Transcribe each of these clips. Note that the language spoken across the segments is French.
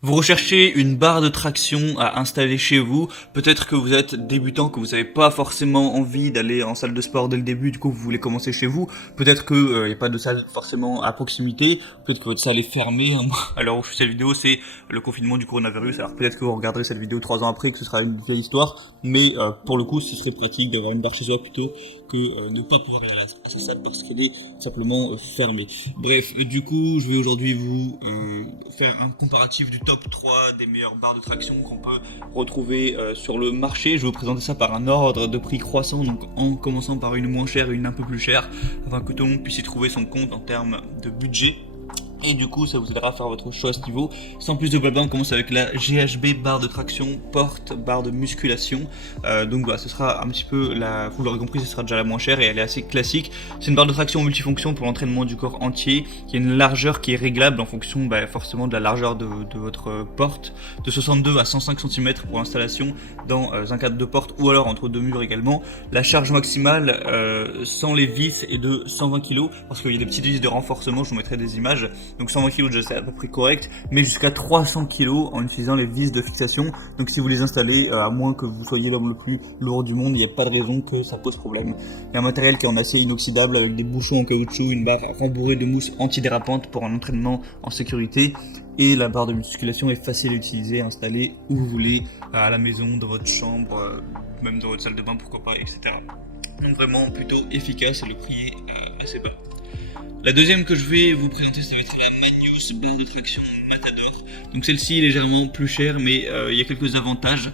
Vous recherchez une barre de traction à installer chez vous, peut-être que vous êtes débutant, que vous n'avez pas forcément envie d'aller en salle de sport dès le début, du coup vous voulez commencer chez vous, peut-être qu'il n'y a pas de salle forcément à proximité, peut-être que votre salle est fermée, alors où je fais cette vidéo c'est le confinement du coronavirus, alors peut-être que vous regarderez cette vidéo 3 ans après, que ce sera une vieille histoire, mais pour le coup ce serait pratique d'avoir une barre chez soi plutôt que ne pas pouvoir aller à sa salle parce qu'elle est simplement fermée. Bref, du coup je vais aujourd'hui vous faire un comparatif du top 3 des meilleures barres de traction qu'on peut retrouver sur le marché. Je vais vous présenter ça par un ordre de prix croissant, donc en commençant par une moins chère et une un peu plus chère, afin que tout le monde puisse y trouver son compte en termes de budget. Et du coup, ça vous aidera à faire votre choix à ce niveau. Sans plus de blabla, on commence avec la GHB barre de traction, porte, barre de musculation. Donc voilà, ce sera un petit peu la. Vous l'aurez compris, ce sera déjà la moins chère et elle est assez classique. C'est une barre de traction multifonction pour l'entraînement du corps entier, qui a une largeur qui est réglable en fonction forcément de la largeur de votre porte, de 62 à 105 cm pour l'installation dans un cadre de porte ou alors entre deux murs également. La charge maximale sans les vis est de 120 kg parce qu'il y a des petites vis de renforcement, je vous mettrai des images. Donc 120 kg déjà c'est à peu près correct, mais jusqu'à 300 kg en utilisant les vis de fixation. Donc si vous les installez, à moins que vous soyez l'homme le plus lourd du monde, il n'y a pas de raison que ça pose problème. Il y a un matériel qui est en acier inoxydable avec des bouchons en caoutchouc, une barre rembourrée de mousse antidérapante pour un entraînement en sécurité. Et la barre de musculation est facile à utiliser, installée où vous voulez, à la maison, dans votre chambre, même dans votre salle de bain, pourquoi pas, etc. Donc vraiment plutôt efficace et le prix est assez bas. La deuxième que je vais vous présenter, ça va être la Magnus barre de traction Matador. Donc celle-ci est légèrement plus chère, mais il y a quelques avantages.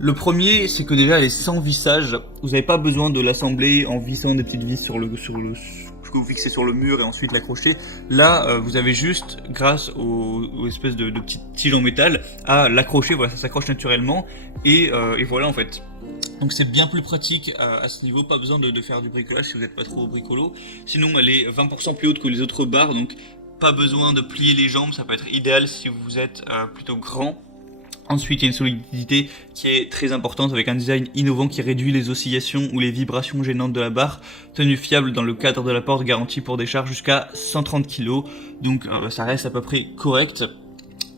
Le premier, c'est que déjà elle est sans vissage. Vous n'avez pas besoin de l'assembler en vissant des petites vis sur le que vous fixez sur le mur et ensuite l'accrocher. Là, vous avez juste, grâce aux espèces de petites tiges en métal, à l'accrocher. Voilà, ça s'accroche naturellement et voilà en fait. Donc c'est bien plus pratique à ce niveau, pas besoin de faire du bricolage si vous n'êtes pas trop bricolo. Sinon elle est 20% plus haute que les autres barres, donc pas besoin de plier les jambes, ça peut être idéal si vous êtes plutôt grand. Ensuite, il y a une solidité qui est très importante avec un design innovant qui réduit les oscillations ou les vibrations gênantes de la barre. Tenue fiable dans le cadre de la porte, garantie pour des charges jusqu'à 130 kg, donc ça reste à peu près correct.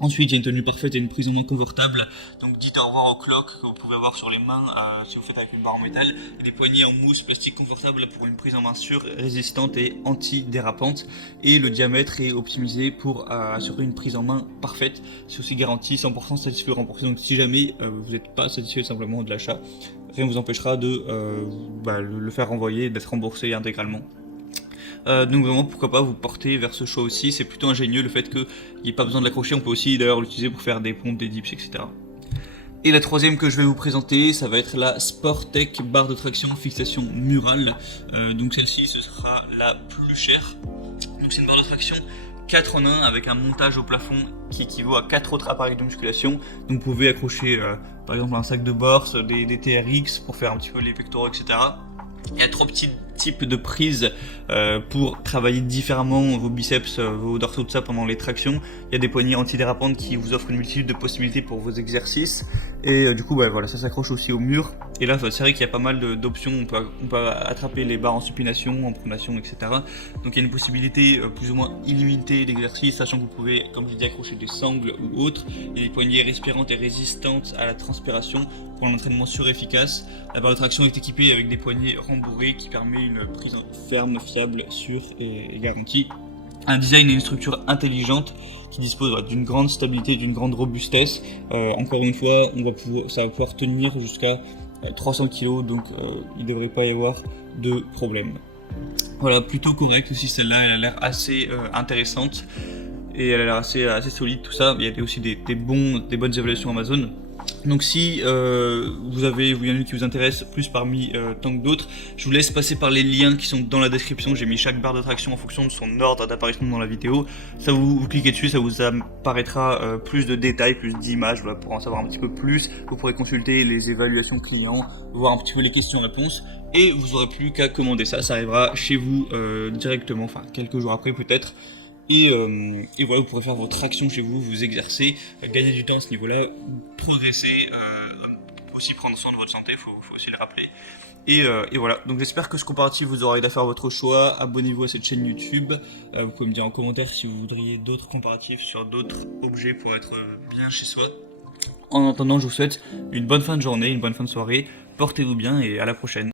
Ensuite, il y a une tenue parfaite et une prise en main confortable. Donc dites au revoir aux cloques que vous pouvez avoir sur les mains si vous faites avec une barre en métal. Et des poignées en mousse plastique confortable pour une prise en main sûre, résistante et anti-dérapante. Et le diamètre est optimisé pour assurer une prise en main parfaite. C'est aussi garanti 100% satisfait ou remboursé. Donc si jamais vous n'êtes pas satisfait simplement de l'achat, rien ne vous empêchera de le faire renvoyer et d'être remboursé intégralement. Donc vraiment pourquoi pas vous porter vers ce choix aussi, c'est plutôt ingénieux le fait qu'il n'y ait pas besoin de l'accrocher, on peut aussi d'ailleurs l'utiliser pour faire des pompes, des dips, etc. Et la troisième que je vais vous présenter, ça va être la Sportec barre de traction fixation murale. Donc celle-ci ce sera la plus chère. Donc c'est une barre de traction 4 en 1 avec un montage au plafond qui équivaut à 4 autres appareils de musculation. Donc vous pouvez accrocher par exemple un sac de boxe, des TRX pour faire un petit peu les pectoraux, etc. Il y a 3 petits types de prises pour travailler différemment vos biceps, vos dorsaux, tout ça pendant les tractions. Il y a des poignées antidérapantes qui vous offrent une multitude de possibilités pour vos exercices. Et du coup, voilà, ça s'accroche aussi au mur. Et là, c'est vrai qu'il y a pas mal d'options. On peut attraper les barres en supination, en pronation, etc. Donc il y a une possibilité plus ou moins illimitée d'exercices, sachant que vous pouvez, comme je dis, accrocher des sangles ou autres. Il y a des poignées respirantes et résistantes à la transpiration pour un entraînement sûr et efficace. La barre de traction est équipée avec des poignées rembourrées qui permet une prise ferme, fiable, sûre et garantie. Un design et une structure intelligente qui dispose d'une grande stabilité, d'une grande robustesse. Encore une fois, ça va pouvoir tenir jusqu'à 300 kg, donc il ne devrait pas y avoir de problème. Voilà, plutôt correct aussi celle-là, elle a l'air assez intéressante et elle a l'air assez solide, tout ça. Il y a aussi des bonnes évaluations Amazon. Donc si il y en a une qui vous intéresse plus parmi tant que d'autres, je vous laisse passer par les liens qui sont dans la description. J'ai mis chaque barre de traction en fonction de son ordre d'apparition dans la vidéo. Ça vous cliquez dessus, ça vous apparaîtra plus de détails, plus d'images, voilà, pour en savoir un petit peu plus. Vous pourrez consulter les évaluations clients, voir un petit peu les questions-réponses. Et vous n'aurez plus qu'à commander ça, ça arrivera chez vous directement, enfin quelques jours après peut-être. Et voilà, vous pourrez faire vos tractions chez vous, vous exercer, gagner du temps à ce niveau-là, progresser, aussi prendre soin de votre santé, faut aussi le rappeler. Et voilà, donc j'espère que ce comparatif vous aura aidé à faire votre choix. Abonnez-vous à cette chaîne YouTube. Vous pouvez me dire en commentaire si vous voudriez d'autres comparatifs sur d'autres objets pour être bien chez soi. En attendant, je vous souhaite une bonne fin de journée, une bonne fin de soirée. Portez-vous bien et à la prochaine.